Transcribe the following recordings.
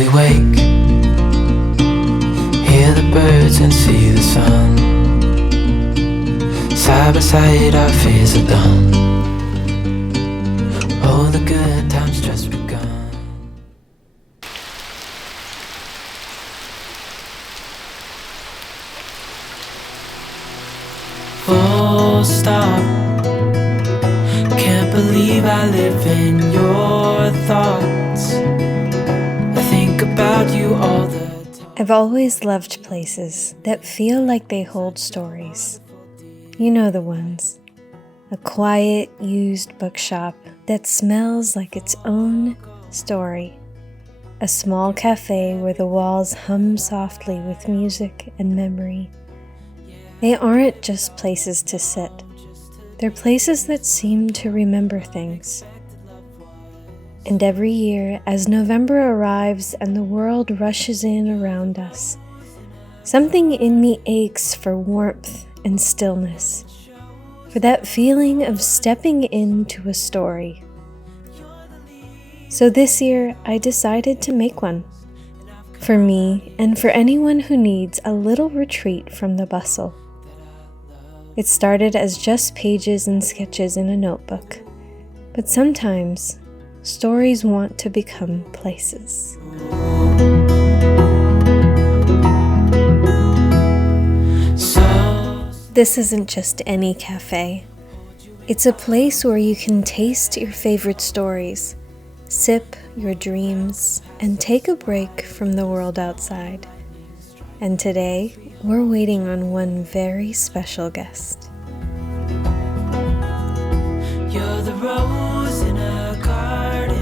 we wake, hear the birds and see the sun. Side by side our fears are done. Oh, the good times just begun. Full stop. Can't believe I live in your thoughts. I think about you all the time. I've always loved places that feel like they hold stories. You know the ones. A quiet, used bookshop that smells like its own story. A small cafe where the walls hum softly with music and memory. They aren't just places to sit. They're places that seem to remember things. And every year, as November arrives and the world rushes in around us, something in me aches for warmth and stillness, for that feeling of stepping into a story. So this year, I decided to make one, for me and for anyone who needs a little retreat from the bustle. It started as just pages and sketches in a notebook, but sometimes stories want to become places. This isn't just any cafe. It's a place where you can taste your favorite stories, sip your dreams, and take a break from the world outside. And today, we're waiting on one very special guest. You're the rose in a garden,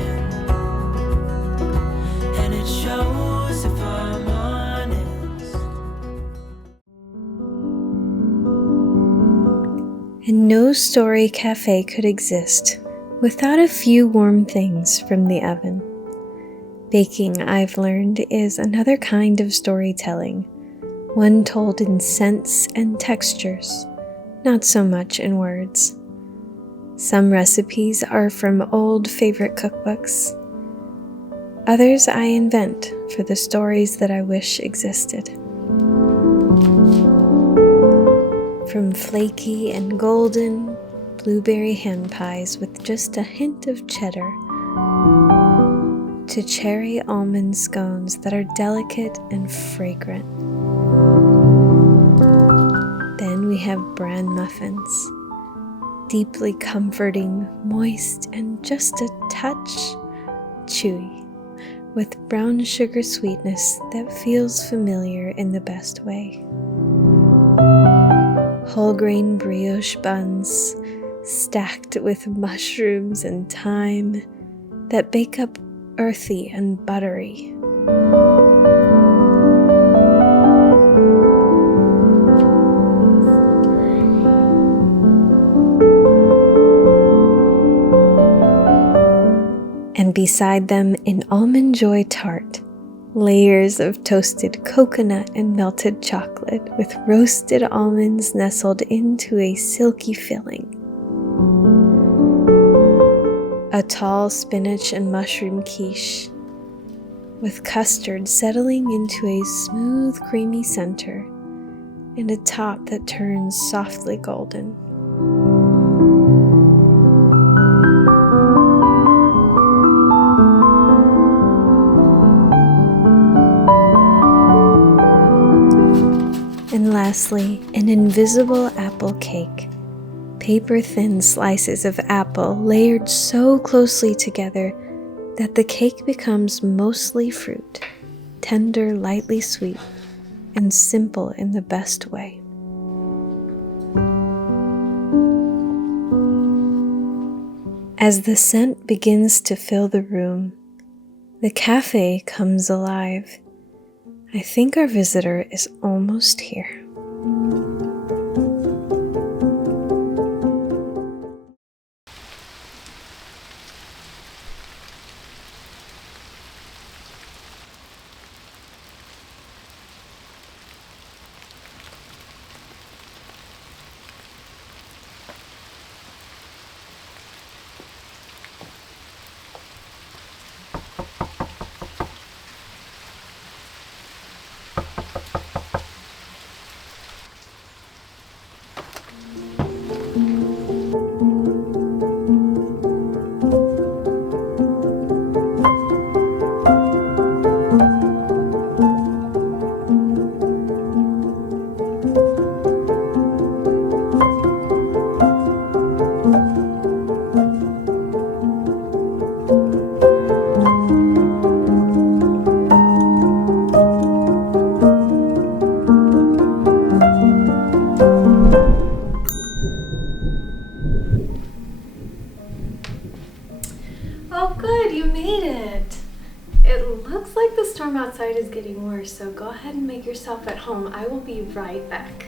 and it shows if I'm honest. And no story cafe could exist without a few warm things from the oven. Baking, I've learned, is another kind of storytelling, one told in scents and textures, not so much in words. Some recipes are from old favorite cookbooks. Others I invent for the stories that I wish existed. From flaky and golden blueberry hand pies with just a hint of cheddar, to cherry almond scones that are delicate and fragrant. Then we have bran muffins, deeply comforting, moist, and just a touch chewy, with brown sugar sweetness that feels familiar in the best way. Whole grain brioche buns, stacked with mushrooms and thyme, that bake up earthy and buttery. And beside them, an Almond Joy tart, layers of toasted coconut and melted chocolate with roasted almonds nestled into a silky filling. A tall spinach and mushroom quiche, with custard settling into a smooth, creamy center and a top that turns softly golden. And lastly, an invisible apple cake. Paper-thin slices of apple layered so closely together that the cake becomes mostly fruit, tender, lightly sweet, and simple in the best way. As the scent begins to fill the room, the cafe comes alive. I think our visitor is almost here. Looks like the storm outside is getting worse, so go ahead and make yourself at home. I will be right back.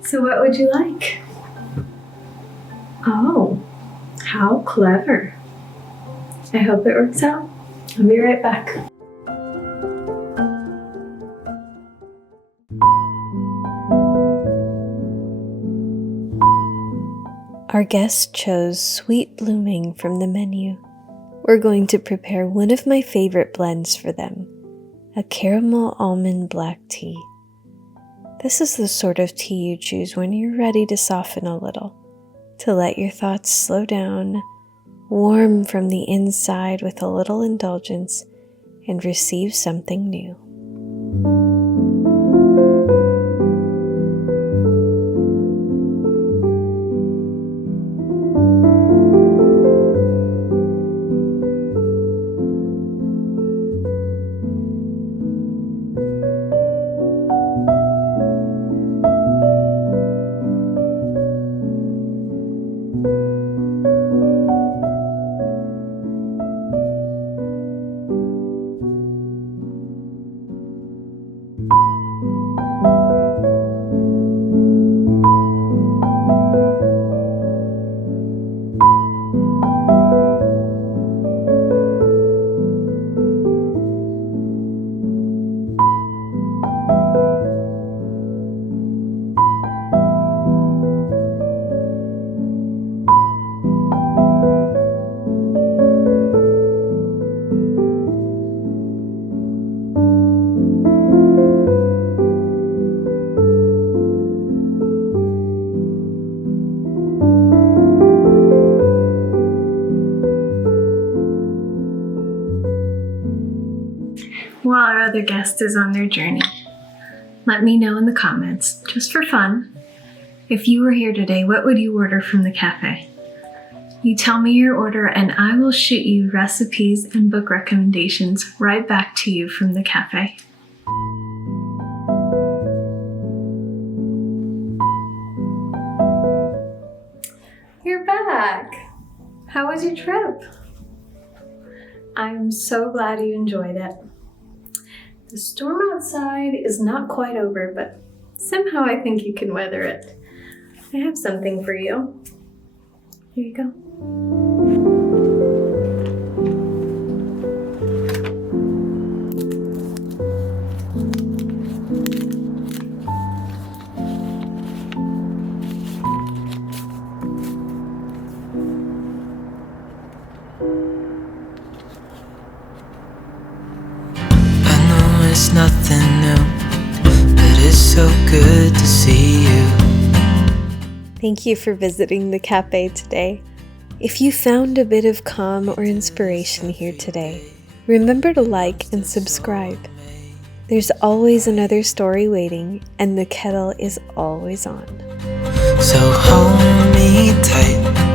So what would you like? Oh, how clever. I hope it works out. I'll be right back. Our guest chose Sweet Blooming from the menu. We're going to prepare one of my favorite blends for them, a caramel almond black tea. This is the sort of tea you choose when you're ready to soften a little, to let your thoughts slow down, warm from the inside with a little indulgence, and receive something new. While our other guest is on their journey, let me know in the comments, just for fun, if you were here today, what would you order from the cafe? You tell me your order and I will shoot you recipes and book recommendations right back to you from the cafe. You're back. How was your trip? I'm so glad you enjoyed it. The storm outside is not quite over, but somehow I think you can weather it. I have something for you. Here you go. It's nothing new, but it's so good to see you. Thank you for visiting the cafe today. If you found a bit of calm or inspiration here today, remember to like and subscribe. There's always another story waiting, and the kettle is always on. So hold me tight.